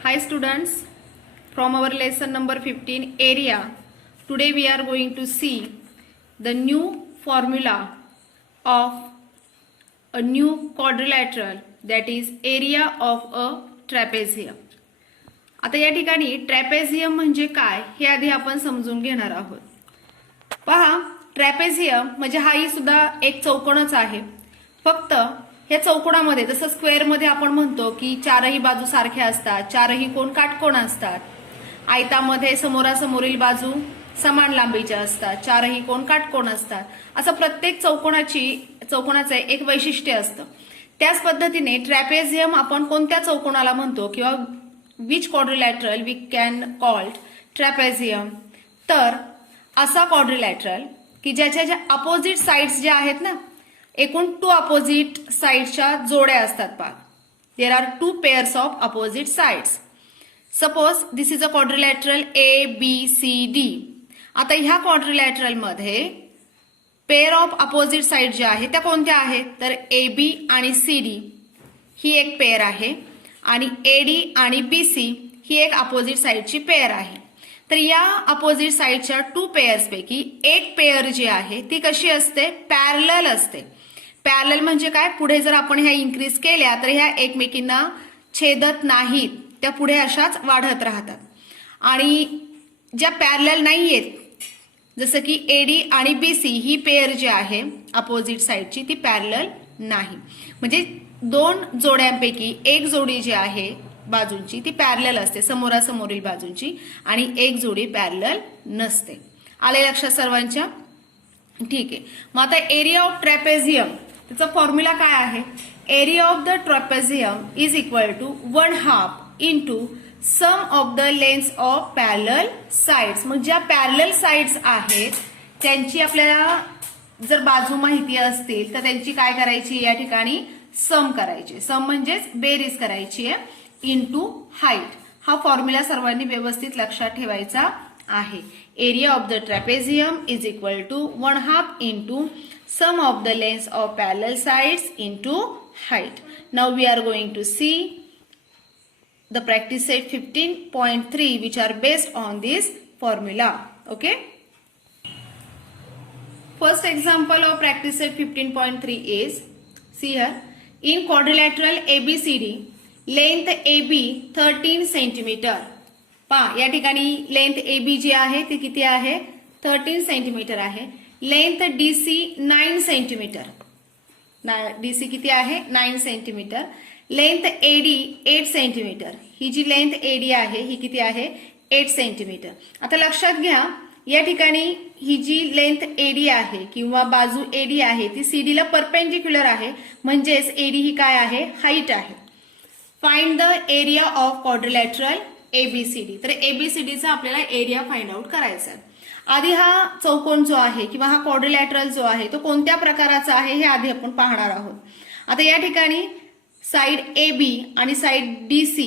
Hi students, from our lesson number 15 area, today we are going to see the new formula of a new quadrilateral, that is area of a trapezium. आता या ठिकाणी trapezium म्हणजे काय हे आधी आपण समजून घेणार आहोत. पहा, ट्रॅपेझियम म्हणजे हाही सुद्धा एक चौकोनच आहे. फक्त या चौकोनामध्ये जसं स्क्वेअरमध्ये आपण म्हणतो की चारही बाजू सारख्या असतात, चारही कोण काटकोन असतात. आयतामध्ये समोरासमोरील बाजू समान लांबीच्या असतात, चारही कोण काटकोन असतात. असं प्रत्येक चौकोनाचं एक वैशिष्ट्य असतं. त्याच पद्धतीने ट्रॅपेझियम आपण कोणत्या चौकोनाला म्हणतो किंवा which quadrilateral we can called trapezium, तर असा क्वाड्रिलॅटरल की ज्याच्या ज्या अपोजिट साइड्स ज्या आहेत ना, एकूण 2 अपोजिट साइड्सच्या जोड्या असतात. पहा, there are 2 pairs of opposite sides. Suppose this is a quadrilateral ABCD. आता ह्या क्वाड्रिलॅटरल मध्ये पेअर ऑफ अपोजिट साइड ज्या आहेत त्या कोणत्या आहेत, तर AB आणि CD ही एक पेअर आहे आणि AD आणि BC ही एक अपोजिट साइडची पेअर आहे. तर या अपोजिट साइडच्या 2 पेअर्स पैकी एक पेअर जी आहे ती कशी असते, पॅरलल असते. पॅरलल म्हणजे काय, पुढे जर आपण ह्या इन्क्रीज केल्या तर ह्या एकमेकींना छेदत नाहीत, त्या पुढे अशाच वाढत राहतात. आणि ज्या पॅरलल नाहीयेत, जसं की AD आणि BC ही पेअर जी आहे अपोजिट साइडची ती पॅरलल नाही. म्हणजे 2 जोड्यांपैकी एक जोडी जी आहे बाजूंची ती पॅरलल असते, समोरासमोरील बाजूंची, आणि एक जोडी पॅरलल नसते. आले लक्षात सर्वांच्या? ठीक आहे. मग आता एरिया ऑफ ट्रॅपेझियम, त्याचा फॉर्म्युला काय आहे? Area of the trapezium is equal to 1/2 into sum of the lengths of parallel sides. मग ज्या पॅरलल साइड्स आहेत त्यांची आपल्याला जर बाजू माहिती असतील तर त्यांची काय करायची, या ठिकाणी सम करायची. सम म्हणजेच बेरीज करायची आहे, इंटू हाईट. हा फॉर्म्युला सर्वांनी व्यवस्थित लक्षात ठेवायचा आहे. Area of the trapezium is equal to 1/2 into sum of the lengths of parallel sides into height. Now we are going to see the practice set 15.3 which are based on this formula. Okay, first example of practice set 15.3 is, see here, in quadrilateral ABCD length AB 13 cm. पहा, या ठिकाणी length AB जी आहे ती किती आहे, 13 centimetre आहे. Length DC 9 centimetre, DC किती आहे, 9 सेंटीमीटर. Length AD 8 centimetre. ही जी लेंथ AD आहे ही किती आहे, 8 सेंटीमीटर. आता लक्षात घ्या, या ठिकाणी ही जी लेंथ AD आहे किंवा बाजू AD आहे ती CD ला परपेंडिक्युलर आहे, म्हणजेच AD ही काय आहे, हाईट आहे. Find the area of quadrilateral ABCD. तर ABCDचा आपल्याला एरिया फाइंड आउट करायचा आहे. आधी हा चौकोन जो आहे किंवा हा क्वाड्रिलॅटरल जो आहे तो कोणत्या प्रकाराचा आहे हे आधी आपण पाहणार आहोत. आता या ठिकाणी साइड AB आणि साइड DC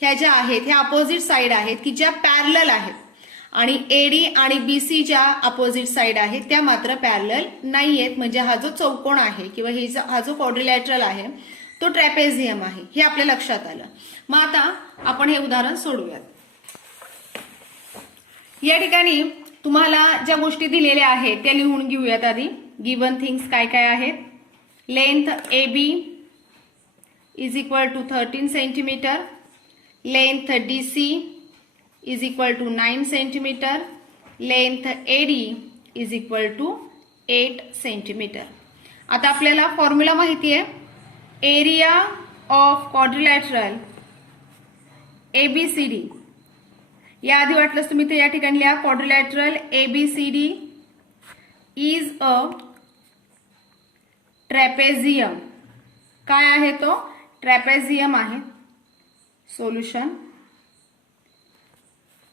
ह्या ज्या आहेत ह्या अपोजिट साइड आहेत की ज्या पॅरलल आहेत, आणि AD आणि BC ज्या अपोजिट साइड आहेत त्या मात्र पॅरलल नाहीयेत. म्हणजे हा जो चौकोन आहे किंवा हा जो क्वाड्रिलॅटरल आहे तो ट्रॅपेझियम आहे, हे आपल्या लक्षात आलं. मग आता आपण हे उदाहरण सोडूयात. या ठिकाणी तुम्हाला ज्या गोष्टी दिलेल्या आहेत त्या लिहून घेऊयात आधी. गिवन थिंग्स काय काय आहेत, length AB is equal to 13 centimeter, length DC is equal to 9 centimeter, length AD is equal to 8 centimeter. आता आपल्याला फॉर्म्युला माहिती आहे, एरिया ऑफ क्वाड्रिलॅटरल ABCD. या आधी वाटलंच तुम्ही ते या ठिकाणी लिहा, quadrilateral ABCD is a trapezium. काय आहे तो, ट्रॅपेझियम आहे. सोल्युशन.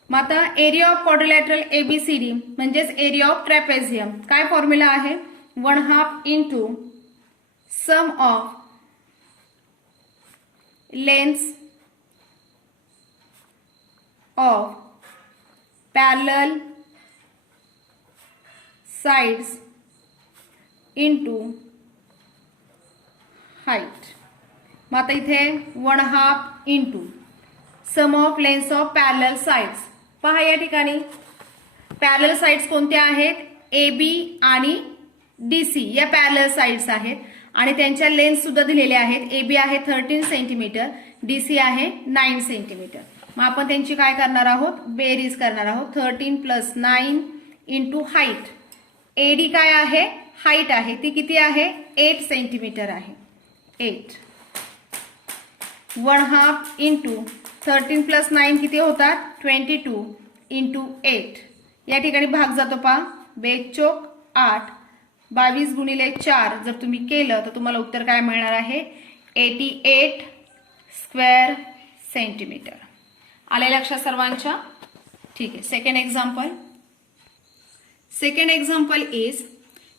मग आता एरिया ऑफ क्वाड्रिलॅटरल ABCD म्हणजेच एरिया ऑफ ट्रॅपेझियम. काय फॉर्म्युला आहे, 1/2 into sum of lengths of parallel sides into height. मग आता इथे 1/2 into sum of lengths of parallel sides. पहा या ठिकाणी पॅरलल साइड्स कोणत्या आहेत, AB आणि DC या पॅरलल साइड्स आहेत आणि त्यांच्या लेंथ सुद्धा दिलेल्या आहेत. AB आहे 13 सेंटीमीटर, DC आहे 9 सेंटीमीटर. मग आपण त्यांची काय करणार आहोत, बेरीज करणार आहोत. 13 प्लस 9 इंटू हाईट. AD काय आहे, हाईट आहे, ती किती आहे, 8 सेंटीमीटर आहे. 8 1/2 इंटू 13 प्लस 9 किती होतात, 22 इंटू 8. या ठिकाणी भाग जातो पहा, 2 चोक 8, 22 गुणिले 4 जर तुम्ही केलं तर तुम्हाला उत्तर काय मिळणार आहे, 88 स्क्वेअर सेंटीमीटर. आले लक्षात सर्वांच्या. ठीक आहे. Second example. Second example is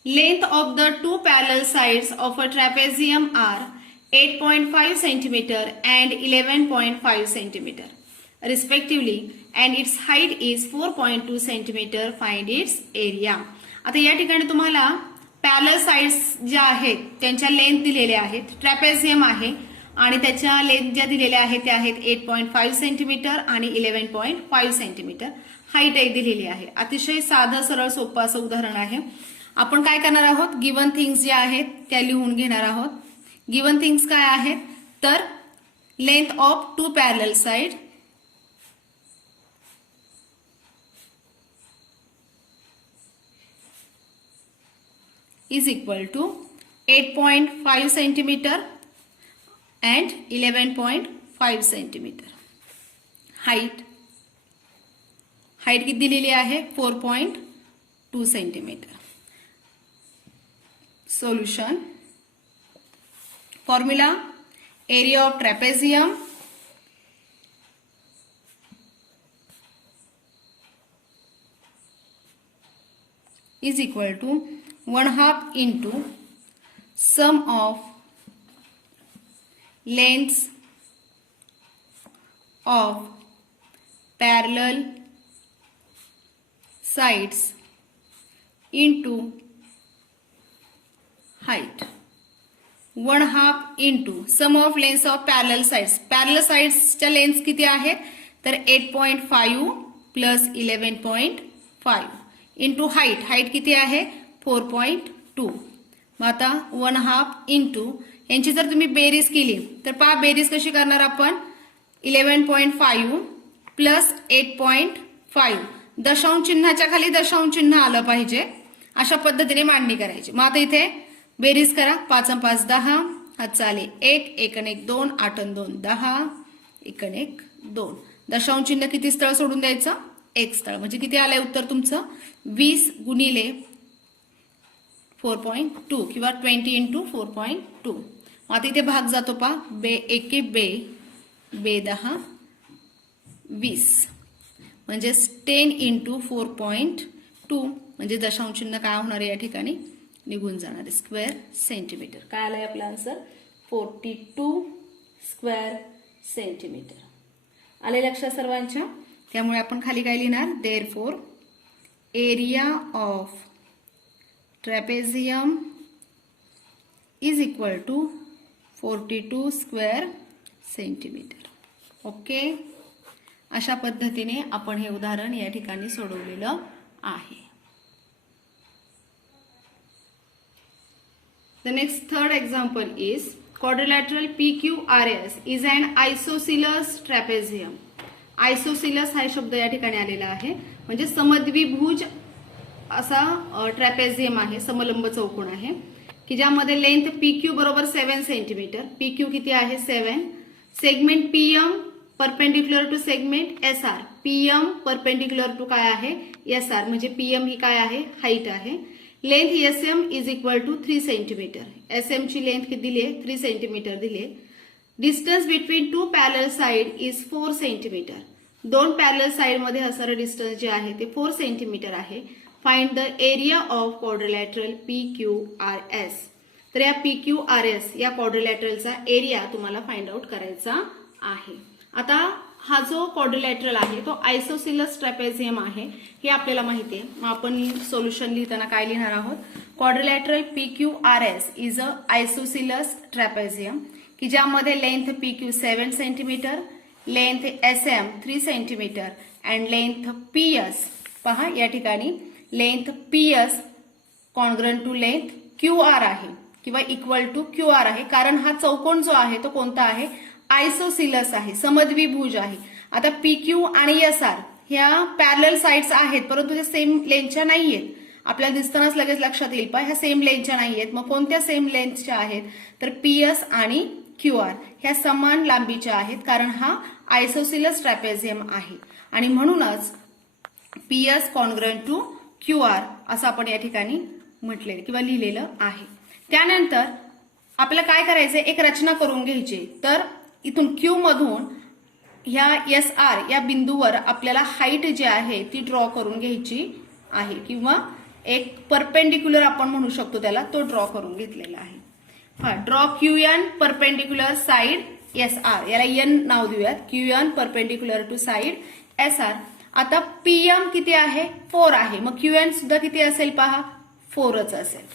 length of the two parallel sides of a trapezium are 8.5 centimeter and 11.5 centimeter respectively and its height is 4.2 centimeter. Find its area. आता या ठिकाणी तुम्हाला पॅरलल साइड्स ज्या आहेत त्यांच्या लेंथ दिलेल्या आहेत. ट्रॅपेझियम आहे आणि त्याच्या लेंथ ज्या दिलेल्या आहेत त्या आहेत 8.5 सेंटीमीटर आणि 11.5 सेंटीमीटर. हाईट एक दिलेली आहे. अतिशय साधं सरळ सोपं असं उदाहरण आहे. आपण काय करणार आहोत, गिवन थिंग्स ज्या आहेत त्या लिहून घेणार आहोत. गिवन थिंग्स काय आहेत, तर length of two parallel side is equal to 8.5 centimeter and 11.5 centimeter. Height किती दिलेली आहे, 4.2 centimetre. Solution. Formula, area of trapezium is equal to 1/2 into sum of lengths of parallel sides into height. 1/2 into sum of lengths of parallel sides. Parallel sides च्या length किती आहेत, तर 8.5 plus 11.5 into height. Height किती आहे, 4.2. मग आता 1/2 into यांची जर तुम्ही बेरीज केली तर पहा बेरीज कशी करणार आपण, 11.5 प्लस 8.5. दशांश चिन्हाच्या खाली दशांश चिन्ह आलं पाहिजे अशा पद्धतीने मांडणी करायची. मग आता इथे बेरीज करा. 5 आणि 5 10, हातचा आले 1, 1 आणि 1 2, 8 आणि 2 10, 1 आणि 1 2. दशांश चिन्ह किती स्थळ सोडून द्यायचं, 1 स्थळ. म्हणजे किती आलंय उत्तर तुमचं, 20 गुणिले 4.2 किंवा 20 इंटू 4.2. आता इथे भाग जातो पहा, बे 1 बे 10 20 म्हणजे 10 इंटू 4.2 म्हणजे दशांश चिन्ह काय होणार आहे या ठिकाणी निघून जाणार आहे, स्क्वेअर सेंटीमीटर. काय आलाय आपला आन्सर, 42 स्क्वेअर सेंटीमीटर. आले लक्षात सर्वांच्या. त्यामुळे आपण खाली काय लिहिणार, therefore area of trapezium is equal to 42 square centimetre. Okay. अशा पद्धतीने आपण हे उदाहरण या ठिकाणी सोडवलेलं आहे. The next third example is quadrilateral PQRS is an isosceles trapezium. आयसोसिलस हा शब्द या ठिकाणी आलेला आहे म्हणजे समद्विभुज असा ट्रॅपेझियम आहे, समलंब चौकोन आहे की ज्यामध्ये लेंथ PQ बरोबर 7 सेंटीमीटर. PQ किती आहे, 7. Segment PM perpendicular to segment SR. PM perpendicular to काय आहे, SR म्हणजे PM ही काय आहे, हाईट आहे. Length SM is equal to 3 centimetre. SM ची लेंथ किती दिली आहे, 3 सेंटीमीटर दिली. Distance between two parallel side is 4 centimetre. दोन पॅरलल साइड मध्ये असणारं डिस्टन्स जे आहे ते 4 सेंटीमीटर आहे. Find the area of quadrilateral PQRS. तर या PQRS या क्वाड्रिलॅटरलचा एरिया तुम्हाला फाइंड आउट करायचा आहे. आता हा जो क्वाड्रिलॅटरल आहे तो आयसोसिलस ट्रॅपेझियम आहे हे आपल्याला माहिती आहे. मग आपण सोल्युशन लिहिताना काय लिहिणार आहोत, quadrilateral PQRS is a isosceles trapezium की ज्यामध्ये length PQ 7 centimetre, length SM 3 centimetre and length PS, पहा या ठिकाणी length PS congruent to length QR आहे किंवा इक्वल टू QR आहे, कारण हा चौकोन जो आहे तो कोणता आहे, आयसोसिलस आहे, समद्विभुज आहे. आता PQ आणि SR ह्या पॅरलल साइड्स आहेत, परंतु त्या सेम लेंथच्या नाहीयेत. आपल्याला दिसतानाच लगेच लक्षात येईल ह्या सेम लेंथच्या नाहीयेत. मग कोणत्या सेम लेंथच्या आहेत, तर PS आणि QR ह्या समान लांबीच्या आहेत, कारण हा आयसोसिलस ट्रॅपेझियम आहे आणि म्हणूनच PS कॉन्ग्रंट टू QR असं आपण या ठिकाणी म्हटलेलं किंवा लिहिलेलं आहे. त्यानंतर आपल्याला काय करायचंय, एक रचना करून घ्यायची. तर इथून Q मधून ह्या SR या बिंदूवर आपल्याला हाईट जी आहे ती ड्रॉ करून घ्यायची आहे किंवा एक परपेंडिक्युलर आपण म्हणू शकतो त्याला, तो ड्रॉ करून घेतलेला आहे. हा, draw QN perpendicular side SR, याला N नाव देऊयात. QN perpendicular to side SR. आता PM किती आहे, 4 आहे. मग QN सुद्धा किती असेल पहा, 4च असेल.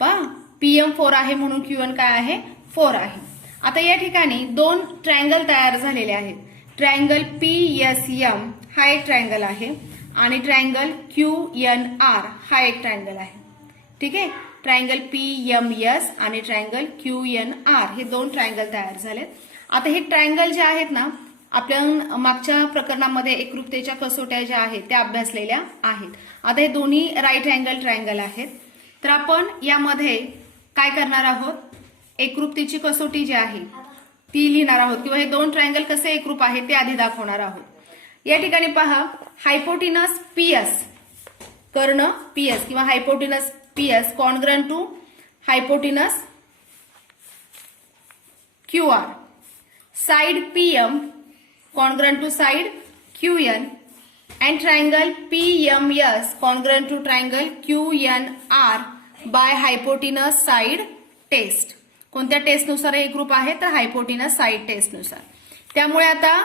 पहा PM 4 आहे म्हणून QN काय आहे, 4 आहे. आता या ठिकाणी दोन ट्रायंगल तयार झालेले आहेत. ट्रायंगल PSM हा एक ट्रायंगल आहे आणि ट्रायंगल QNR हा एक ट्रायंगल आहे. ठीक आहे, ट्रायंगल PMS आणि ट्रायंगल QNR हे दोन ट्रायंगल तयार झालेत. आता हे ट्रायंगल जे आहेत ना, आपल्या मागच्या प्रकरणामध्ये एकरूपतेच्या कसोट्या ज्या आहेत त्या अभ्यासलेल्या आहेत. आता हे दोन्ही राईट अँगल ट्रायंगल आहेत. तर आपण यामध्ये काय करणार आहोत, एकरूपतेची कसोटी जी आहे ती लिहिणार आहोत किंवा हे दोन ट्रायंगल कसे एकरूप आहेत ते आधी दाखवणार आहोत. या ठिकाणी पहा, हायपोटिनस PS, कर्ण PS किंवा hypotenuse PS congruent to hypotenuse QR, side PM congruent to side QN and triangle PMS congruent to triangle QNR by hypotenuse side test. कोणत्या टेस्टनुसार हे ग्रुप आहे, तर हायपोटिनस साइड टेस्टनुसार. त्यामुळे आता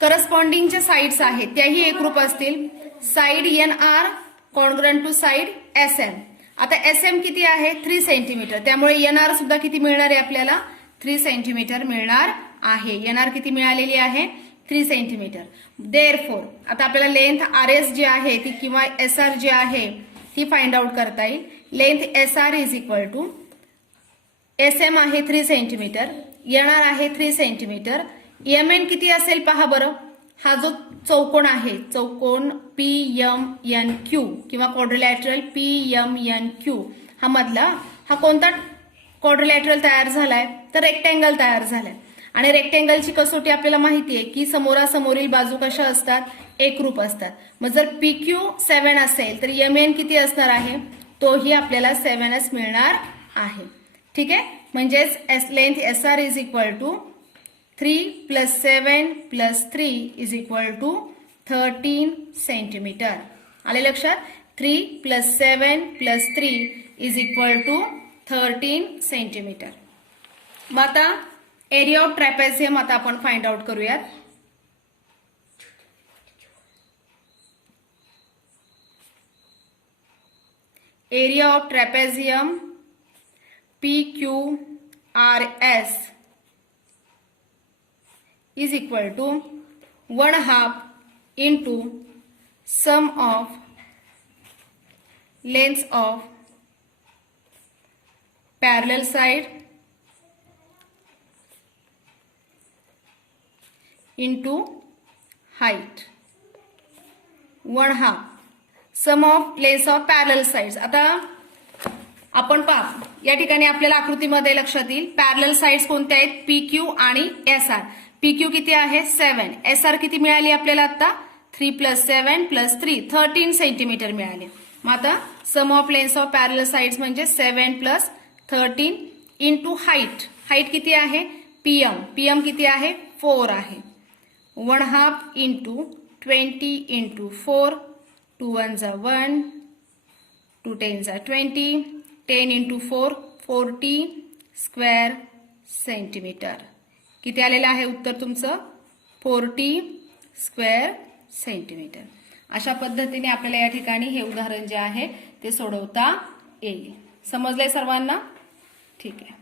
करस्पॉन्डिंगच्या साइड्स आहेत त्याही एकरूप असतील. Side NR congruent to side SM. आता SM किती आहे, 3 सेंटीमीटर, त्यामुळे NR सुद्धा किती मिळणार आहे आपल्याला, 3 सेंटीमीटर मिळणार आहे. NR किती मिळालेली आहे, 3 सेंटीमीटर. देअरफॉर आता आपल्याला लेंथ RS जी आहे ती किंवा SR जी आहे ती फाइंड आउट करता येईल. Length SR is equal to SM आहे 3 सेंटीमीटर, NR आहे 3 सेंटीमीटर, MN किती असेल पहा बरं. हा जो चौकोन आहे, चौकोन PMNQ किंवा क्वाड्रिलॅटरल PMNQ हा मधला हा कोणता क्वाड्रिलॅटरल तयार झालाय, तर रेक्टँगल तयार झालाय. आणि रेक्टँगलची कसोटी आपल्याला माहिती आहे की समोरासमोरील बाजू कशा असतात, एकरूप असतात. मग जर PQ 7 असेल तर MN किती असणार आहे, तोही आपल्याला 7च मिळणार आहे. ठीक आहे, म्हणजेच length SR is equal to 3 + 7 + 3 is equal to 13 centimetre. आले लक्षात, 3 + 7 + 3 इज इक्वल टू 13 सेंटीमीटर. मग आता एरिया ऑफ ट्रॅपेझियम आता आपण फाइंड आउट करूयात. Area of trapezium PQRS is equal to 1/2 into sum of lengths of parallel side into height. 1/2 sum of lengths of parallel sides. आता आपण पहा या ठिकाणी आपल्याला आकृतीमध्ये लक्षात येईल पॅरलल साइड्स कोणत्या आहेत, PQ आणि SR. PQ किती आहे, 7. SR किती मिळाली आपल्याला आता, 3 + 7 + 3 13 सेंटीमीटर मिळाले. मग आता sum of lengths of parallel sides म्हणजे 7 + 13 इंटू हाईट. हाईट किती आहे, PM किती आहे, 4 आहे. 1/2 into 20 into 4, 2 1 1, 2 10 20, 10 into 4 40 square centimetre. किती आलेलं आहे उत्तर तुमचं, 40 स्क्वेअर सेंटीमीटर. अशा पद्धतीने आपल्याला या ठिकाणी हे उदाहरण जे आहे ते सोडवता येईल. समजलंय सर्वांना, ठीक आहे.